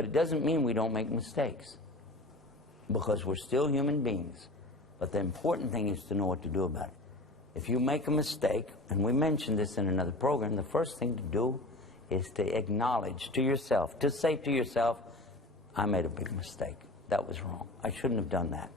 But it doesn't mean we don't make mistakes, because we're still human beings. But the important thing is to know what to do about it. If you make a mistake, and we mentioned this in another program, the first thing to do is to acknowledge to yourself, to say to yourself, I made a big mistake. That was wrong. I shouldn't have done that.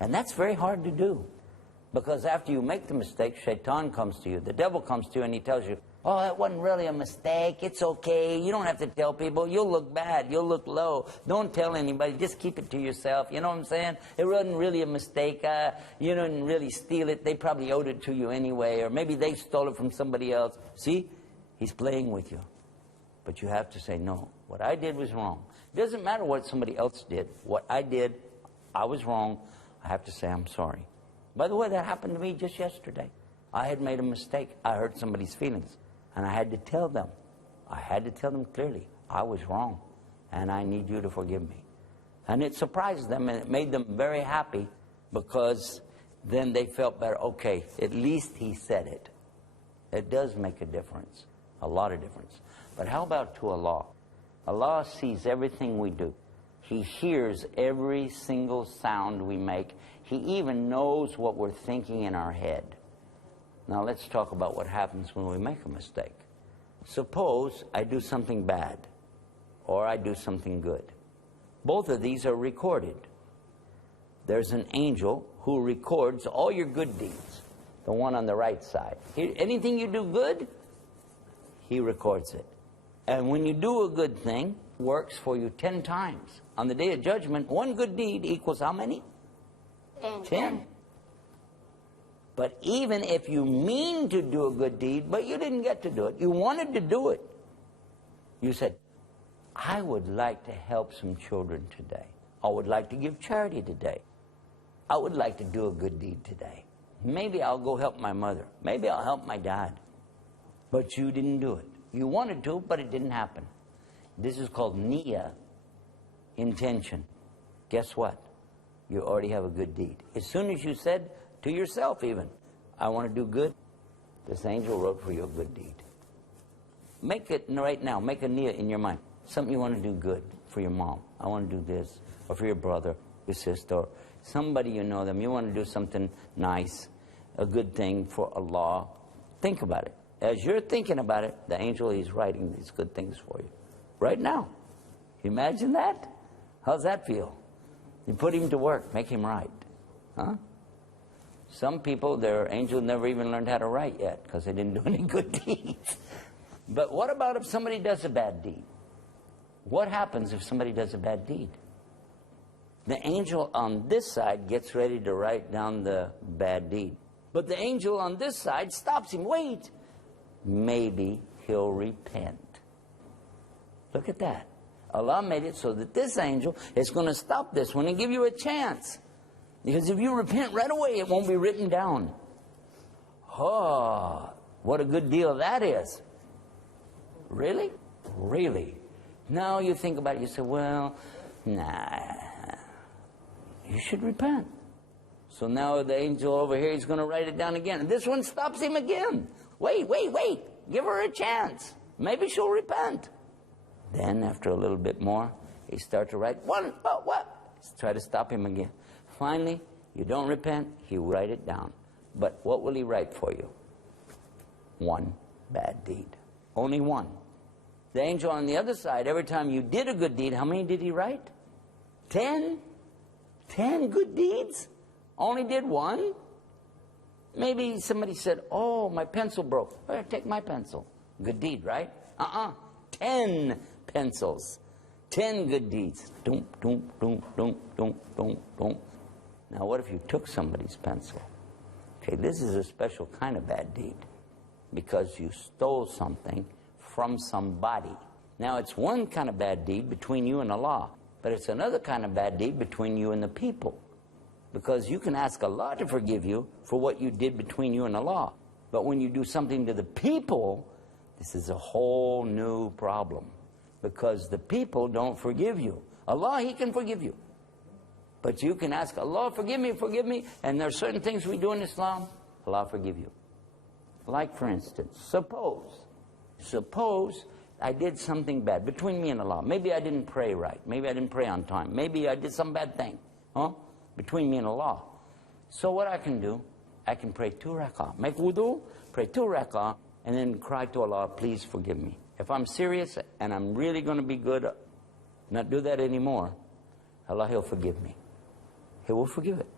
And that's very hard to do. Because after you make the mistake, Shaitan comes to you. The devil comes to you and he tells you, oh, that wasn't really a mistake. It's okay. You don't have to tell people. You'll look bad. You'll look low. Don't tell anybody. Just keep it to yourself. You know what I'm saying? It wasn't really a mistake. You didn't really steal it. They probably owed it to you anyway. Or maybe they stole it from somebody else. See? He's playing with you. But you have to say, no, what I did was wrong. It doesn't matter what somebody else did. What I did, I was wrong. I have to say I'm sorry. By the way, that happened to me just yesterday. I had made a mistake. I hurt somebody's feelings. And I had to tell them. I had to tell them clearly, I was wrong. And I need you to forgive me. And it surprised them and it made them very happy, because then they felt better. Okay, at least he said it. It does make a difference. A lot of difference. But how about to Allah? Allah sees everything we do. He hears every single sound we make. He even knows what we're thinking in our head. Now let's talk about what happens when we make a mistake. Suppose I do something bad, or I do something good. Both of these are recorded. There's an angel who records all your good deeds, the one on the right side. Anything you do good, he records it. And when you do a good thing, works for you 10 times. On the day of judgment, one good deed equals how many? 10. But even if you mean to do a good deed, but you didn't get to do it, you wanted to do it, you said, I would like to help some children today. I would like to give charity today. I would like to do a good deed today. Maybe I'll go help my mother. Maybe I'll help my dad. But you didn't do it. You wanted to, but it didn't happen. This is called niyyah, intention. Guess what? You already have a good deed. As soon as you said to yourself even, I want to do good, this angel wrote for you a good deed. Make it right now. Make a niyyah in your mind. Something you want to do good for your mom. I want to do this. Or for your brother, your sister, somebody you know them. You want to do something nice, a good thing for Allah. Think about it. As you're thinking about it, the angel is writing these good things for you. Right now. Imagine that. How's that feel? You put him to work. Make him write. Huh? Some people, their angel never even learned how to write yet because they didn't do any good deeds. But what about if somebody does a bad deed? What happens if somebody does a bad deed? The angel on this side gets ready to write down the bad deed. But the angel on this side stops him. Wait. Maybe he'll repent. Look at that. Allah made it so that this angel is going to stop this one and give you a chance. Because if you repent right away, it won't be written down. Oh, what a good deal that is. Really? Really? Now you think about it, you say, well, nah, you should repent. So now the angel over here is going to write it down again. And this one stops him again. Wait. Give her a chance. Maybe she'll repent. Then after a little bit more, he starts to write, what? Try to stop him again. Finally, you don't repent, he will write it down. But what will he write for you? One bad deed. Only one. The angel on the other side, every time you did a good deed, how many did he write? 10? 10 good deeds? Only did one? Maybe somebody said, oh, my pencil broke. Well, take my pencil. Good deed, right? 10 pencils. 10 good deeds. Now what if you took somebody's pencil? Okay, this is a special kind of bad deed because you stole something from somebody. Now it's one kind of bad deed between you and Allah, but it's another kind of bad deed between you and the people. Because you can ask Allah to forgive you for what you did between you and Allah. But when you do something to the people, this is a whole new problem. Because the people don't forgive you. Allah, He can forgive you. But you can ask Allah, forgive me. And there are certain things we do in Islam, Allah forgive you. Like for instance, suppose I did something bad between me and Allah. Maybe I didn't pray right. Maybe I didn't pray on time. Maybe I did some bad thing, between me and Allah. So what I can do, I can pray 2 rak'ah. Make wudu, pray 2 rak'ah, and then cry to Allah, please forgive me. If I'm serious and I'm really going to be good, not do that anymore, Allah, He'll forgive me. He will forgive it.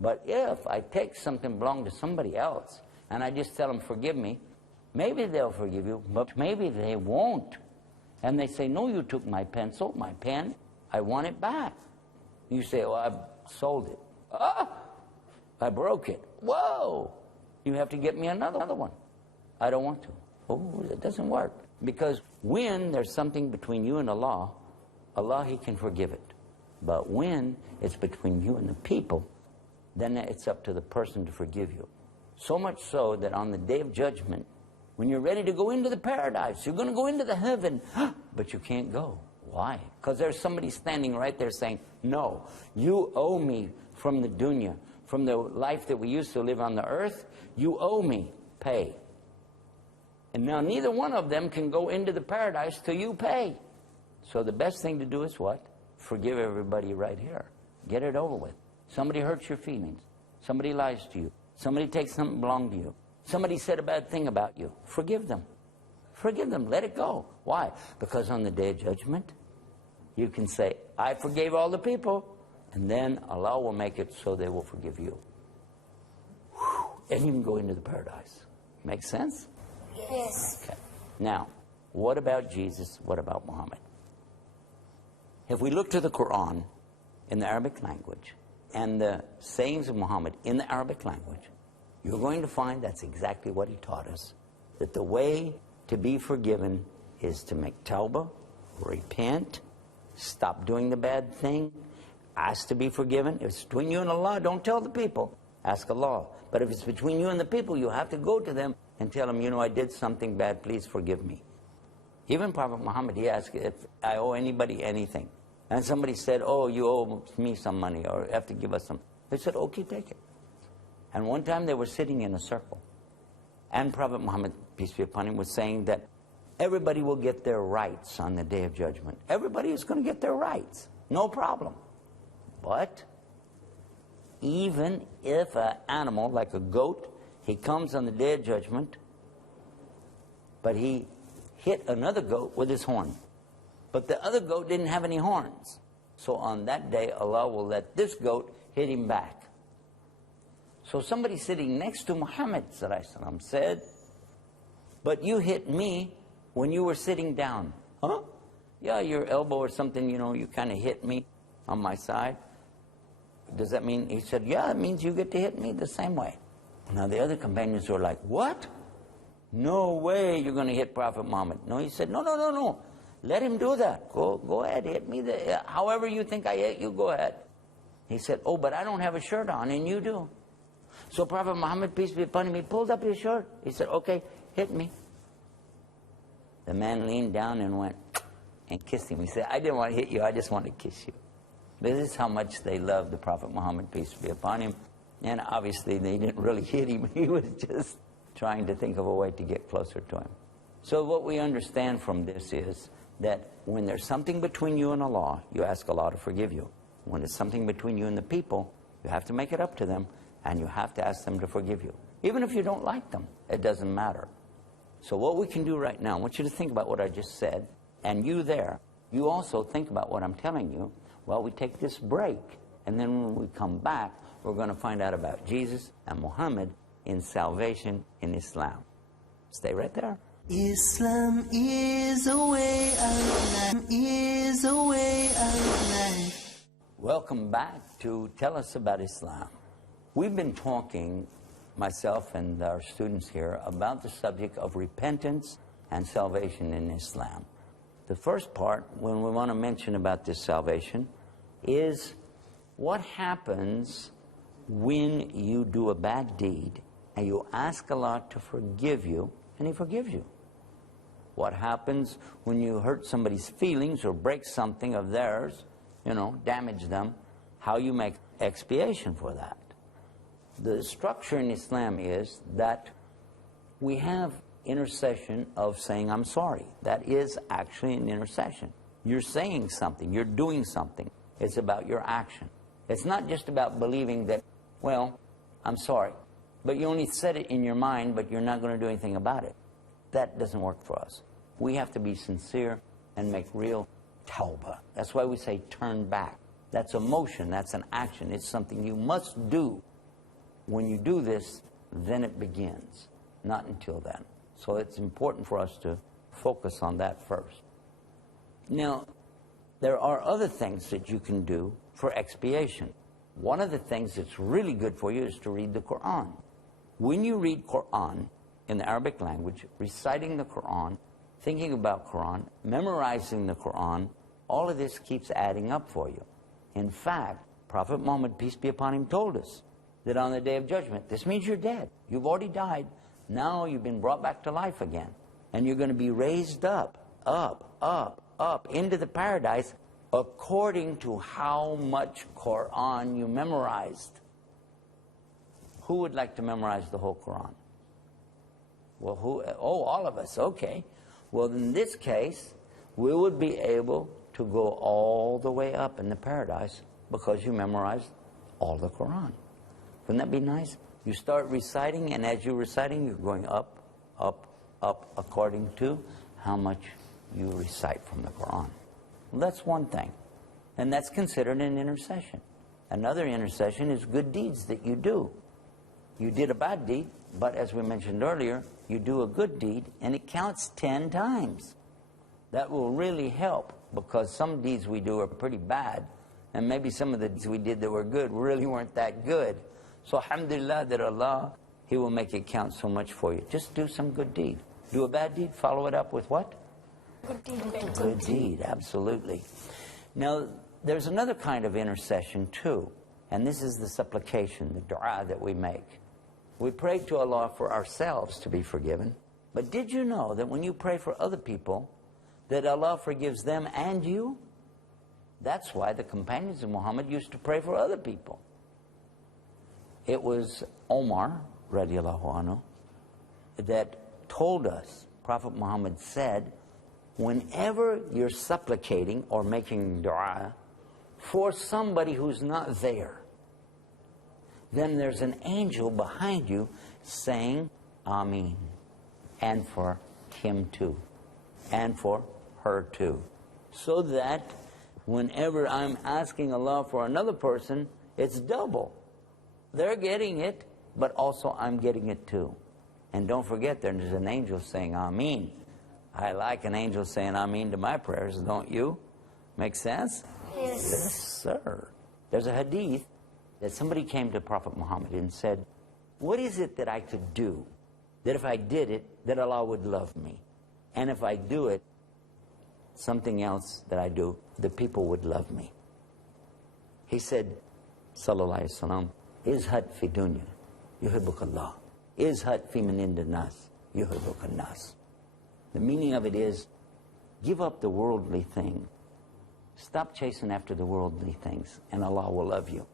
But if I take something belonging to somebody else, and I just tell them, forgive me, maybe they'll forgive you, but maybe they won't. And they say, no, you took my pencil, my pen, I want it back. You say, well, I sold it. I broke it. Whoa! You have to get me another one. I don't want to. Oh, it doesn't work. Because when there's something between you and Allah, Allah, He can forgive it. But when it's between you and the people, then it's up to the person to forgive you. So much so that on the Day of Judgment, when you're ready to go into the paradise, you're going to go into the heaven, but you can't go. Why? Because there's somebody standing right there saying, no, you owe me from the dunya, from the life that we used to live on the earth, you owe me, pay. And now neither one of them can go into the paradise till you pay. So the best thing to do is what? Forgive everybody right here. Get it over with. Somebody hurts your feelings. Somebody lies to you. Somebody takes something belonging to you. Somebody said a bad thing about you. Forgive them. Forgive them. Let it go. Why? Because on the Day of Judgment, you can say, I forgave all the people. And then Allah will make it so they will forgive you. Whew. And you can go into the paradise. Make sense? Yes. Okay. Now, what about Jesus? What about Muhammad? If we look to the Quran in the Arabic language and the sayings of Muhammad in the Arabic language, you're going to find that's exactly what he taught us. That the way to be forgiven is to make tawbah, repent, stop doing the bad thing, ask to be forgiven. If it's between you and Allah, don't tell the people. Ask Allah. But if it's between you and the people, you have to go to them and tell them, I did something bad, please forgive me. Even Prophet Muhammad, he asked if I owe anybody anything. And somebody said, oh, you owe me some money, or you have to give us some. They said, okay, take it. And one time they were sitting in a circle. And Prophet Muhammad, peace be upon him, was saying that everybody will get their rights on the Day of Judgment. Everybody is going to get their rights. No problem. But even if an animal, like a goat, he comes on the Day of Judgment, but he hit another goat with his horn. But the other goat didn't have any horns. So on that day, Allah will let this goat hit him back. So somebody sitting next to Muhammad said, but you hit me when you were sitting down. Huh? Yeah, your elbow or something, you kind of hit me on my side. Does that mean? He said, yeah, it means you get to hit me the same way. Now the other companions were like, what? No way you're going to hit Prophet Muhammad. No, he said, no. Let him do that. Go ahead, hit me. However you think I hit you, go ahead. He said, oh, but I don't have a shirt on and you do. So Prophet Muhammad, peace be upon him, he pulled up his shirt. He said, okay, hit me. The man leaned down and went and kissed him. He said, I didn't want to hit you, I just want to kiss you. This is how much they loved the Prophet Muhammad, peace be upon him. And obviously they didn't really hit him. He was just trying to think of a way to get closer to him. So what we understand from this is that when there's something between you and Allah, you ask Allah to forgive you. When there's something between you and the people, you have to make it up to them, and you have to ask them to forgive you. Even if you don't like them, it doesn't matter. So what we can do right now, I want you to think about what I just said, and you there, you also think about what I'm telling you while we take this break. And then when we come back, we're going to find out about Jesus and Muhammad in salvation in Islam. Stay right there. Islam is a way of life, is a way of life. Welcome back to Tell Us About Islam. We've been talking, myself and our students here, about the subject of repentance and salvation in Islam. The first part, when we want to mention about this salvation, is what happens when you do a bad deed and you ask Allah to forgive you, and He forgives you. What happens when you hurt somebody's feelings or break something of theirs, damage them, how you make expiation for that. The structure in Islam is that we have intercession of saying, I'm sorry. That is actually an intercession. You're saying something. You're doing something. It's about your action. It's not just about believing that, well, I'm sorry. But you only said it in your mind, but you're not going to do anything about it. That doesn't work for us. We have to be sincere and make real tawbah. That's why we say turn back. That's a motion. That's an action. It's something you must do. When you do this, then it begins. Not until then. So it's important for us to focus on that first. Now, there are other things that you can do for expiation. One of the things that's really good for you is to read the Quran. When you read Quran in the Arabic language, reciting the Quran, thinking about Quran, memorizing the Quran, all of this keeps adding up for you. In fact, Prophet Muhammad, peace be upon him, told us that on the Day of Judgment, this means you're dead. You've already died. Now you've been brought back to life again. And you're going to be raised up into the paradise according to how much Quran you memorized. Who would like to memorize the whole Quran? Well, who? Oh, all of us. Okay. Well, in this case, we would be able to go all the way up in the paradise because you memorized all the Quran. Wouldn't that be nice? You start reciting, and as you're reciting, you're going up, according to how much you recite from the Quran. Well, that's one thing. And that's considered an intercession. Another intercession is good deeds that you do. You did a bad deed, but as we mentioned earlier, you do a good deed, and it counts 10 times. That will really help, because some deeds we do are pretty bad, and maybe some of the deeds we did that were good really weren't that good. So alhamdulillah that Allah, He will make it count so much for you. Just do some good deed. Do a bad deed, follow it up with what? Good deed. Good deed, absolutely. Now, there's another kind of intercession too, and this is the supplication, the dua that we make. We pray to Allah for ourselves to be forgiven, but did you know that when you pray for other people, that Allah forgives them and you? That's why the companions of Muhammad used to pray for other people. It was Omar, radiallahu anhu, that told us, Prophet Muhammad said, whenever you're supplicating or making dua for somebody who's not there, then there's an angel behind you saying, Ameen. And for him too. And for her too. So that whenever I'm asking Allah for another person, it's double. They're getting it, but also I'm getting it too. And don't forget, there's an angel saying Ameen. I like an angel saying Ameen to my prayers, don't you? Make sense? Yes. Yes, sir. There's a hadith that somebody came to Prophet Muhammad and said, what is it that I could do that if I did it, that Allah would love me? And if I do it, something else that I do, the people would love me. He said, sallallahu alayhi wa sallam, izhad fi dunya, yuhibbuk Allah. Izhad fi min inda nas, yuhibbuk nas. The meaning of it is, give up the worldly thing. Stop chasing after the worldly things, and Allah will love you.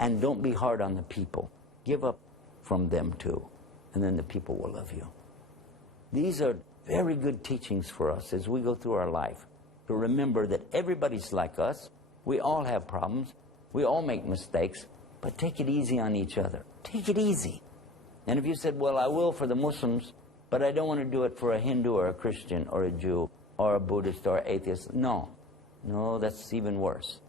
And don't be hard on the people. Give up from them too, and then the people will love you. These are very good teachings for us as we go through our life, to remember that everybody's like us. We all have problems. We all make mistakes, but take it easy on each other. Take it easy. And if you said, well, I will for the Muslims, but I don't want to do it for a Hindu or a Christian or a Jew or a Buddhist or an atheist. No, that's even worse.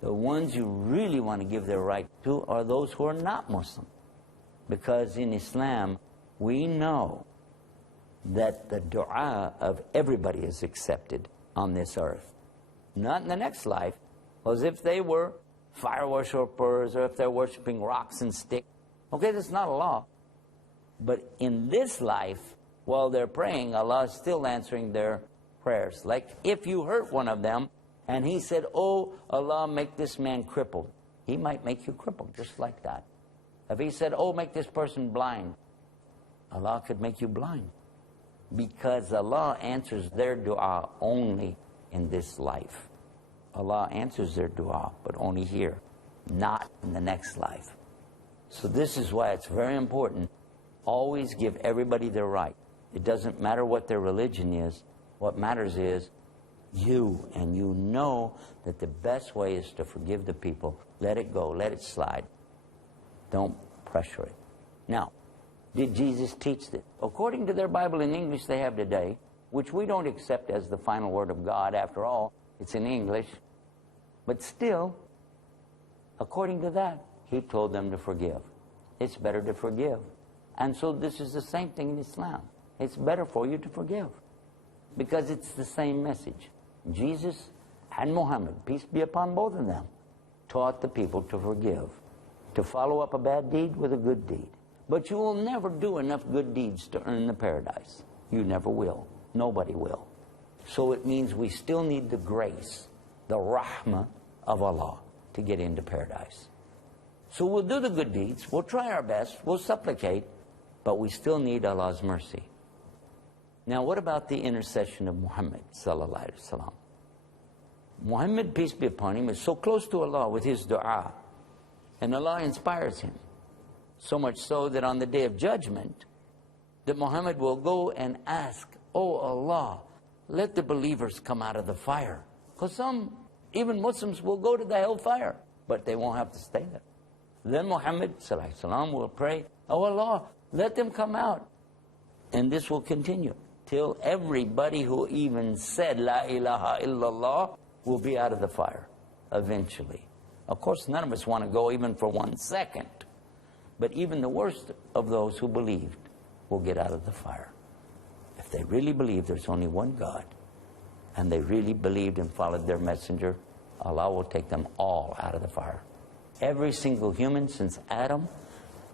The ones you really want to give their right to are those who are not Muslim. Because in Islam, we know that the dua of everybody is accepted on this earth. Not in the next life, as if they were fire worshippers or if they're worshiping rocks and sticks. Okay, that's not a law. But in this life, while they're praying, Allah is still answering their prayers. Like if you hurt one of them, and he said, oh, Allah, make this man crippled. He might make you crippled, just like that. If he said, oh, make this person blind, Allah could make you blind. Because Allah answers their dua only in this life. Allah answers their dua, but only here, not in the next life. So this is why it's very important. Always give everybody their right. It doesn't matter what their religion is. What matters is you, and you know that the best way is to forgive the people. Let it go, let it slide. Don't pressure it. Now, did Jesus teach this? According to their Bible in English they have today, which we don't accept as the final word of God, after all, it's in English, but still, according to that, he told them to forgive. It's better to forgive. And so this is the same thing in Islam. It's better for you to forgive, because it's the same message. Jesus and Muhammad, peace be upon both of them, taught the people to forgive, to follow up a bad deed with a good deed. But you will never do enough good deeds to earn the paradise. You never will. Nobody will. So it means we still need the grace, the rahmah of Allah to get into paradise. So we'll do the good deeds, we'll try our best, we'll supplicate, but we still need Allah's mercy. Now what about the intercession of Muhammad sallallahu alaihi wasallam? Muhammad, peace be upon him, is so close to Allah with his dua, and Allah inspires him. So much so that on the Day of Judgment, that Muhammad will go and ask, "Oh Allah, let the believers come out of the fire." Because some, even Muslims, will go to the hellfire, but they won't have to stay there. Then Muhammad sallallahu alaihi wasallam will pray, "Oh Allah, let them come out." And this will continue till everybody who even said La ilaha illallah will be out of the fire eventually. Of course, none of us want to go even for 1 second. But even the worst of those who believed will get out of the fire. If they really believe there's only one God, and they really believed and followed their messenger, Allah will take them all out of the fire. Every single human since Adam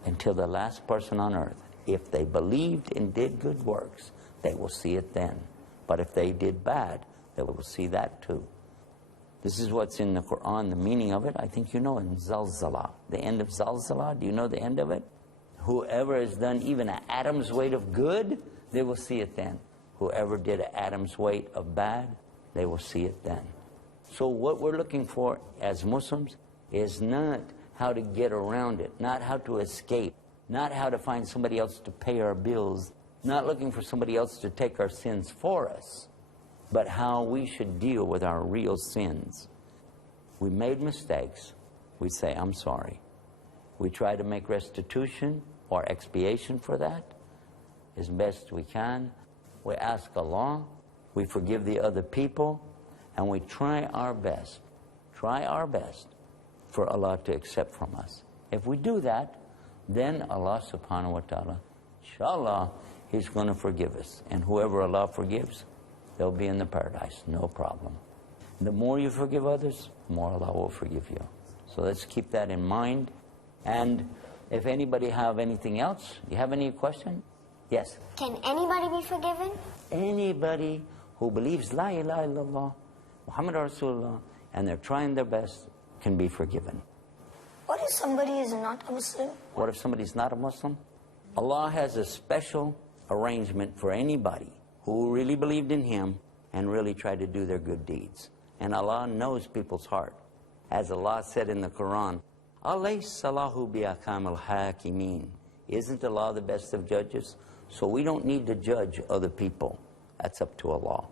until the last person on earth, if they believed and did good works, they will see it then. But if they did bad, they will see that too. This is what's in the Quran, the meaning of it. I think you know in Zalzala, the end of Zalzala. Do you know the end of it? Whoever has done even an atom's weight of good, they will see it then. Whoever did an atom's weight of bad, they will see it then. So what we're looking for as Muslims is not how to get around it, not how to escape, not how to find somebody else to pay our bills, not looking for somebody else to take our sins for us, but how we should deal with our real sins. We made mistakes. We say, "I'm sorry." We try to make restitution or expiation for that as best we can. We ask Allah. We forgive the other people. And we try our best for Allah to accept from us. If we do that, then Allah subhanahu wa ta'ala, inshallah, He's going to forgive us. And whoever Allah forgives, they'll be in the paradise, no problem. The more you forgive others, the more Allah will forgive you. So let's keep that in mind. And if anybody have anything else, you have any question? Yes? Can anybody be forgiven? Anybody who believes La ilaha illallah, Muhammad Rasulullah, and they're trying their best can be forgiven. What if somebody is not a Muslim? What if somebody's not a Muslim? Allah has a special arrangement for anybody who really believed in Him and really tried to do their good deeds. And Allah knows people's heart. As Allah said in the Quran, "Alaysa Allahu bi'akamil hakimin." Isn't Allah the best of judges? So we don't need to judge other people. That's up to Allah.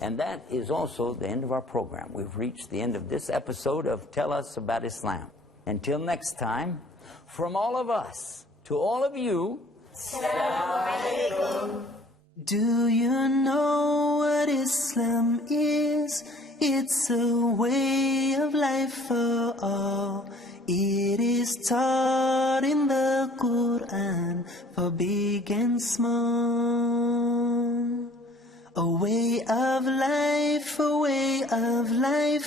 And that is also the end of our program. We've reached the end of this episode of Tell Us About Islam. Until next time, from all of us to all of you, Assalamu alaikum. Do you know what Islam is? It's a way of life for all. It is taught in the Quran for big and small. A way of life, a way of life.